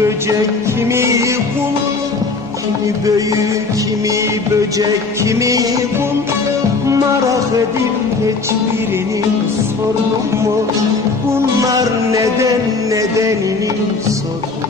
böcek, kimi kul Kimi böyü, kimi böcek, kimi kul Merak edip hiçbirini sordum mu? Bunlar neden, nedenini sordum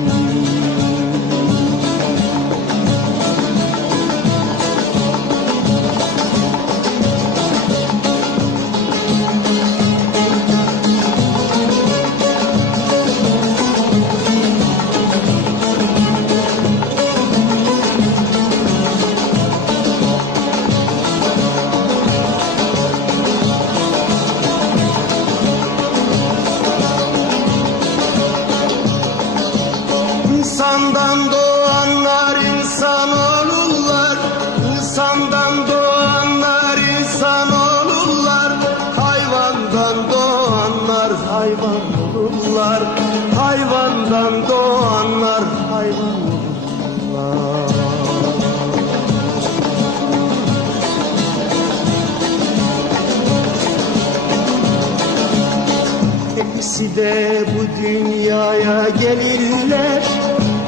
Hepsi de bu dünyaya gelirler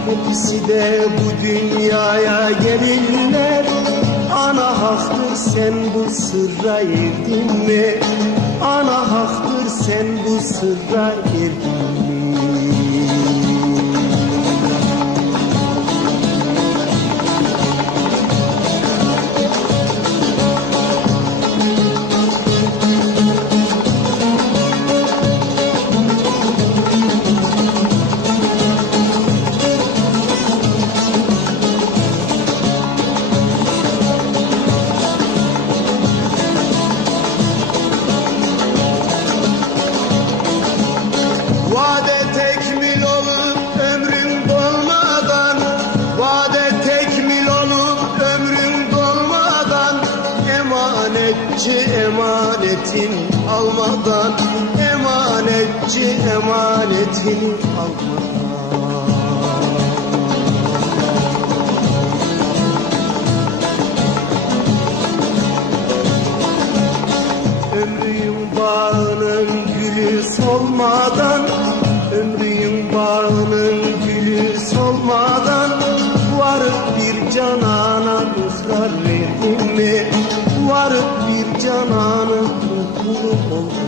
Hepsi de bu dünyaya gelirler Ana haktır sen bu sırra erdin mi? Ana haktır sen bu sırra erdin mi? emanetçi emanetini almadan emanetçi emanetini almadan. Ömrüm bağının gülü solmadan Ömrüm bağının gülü solmadan Varıp bir cana 무릎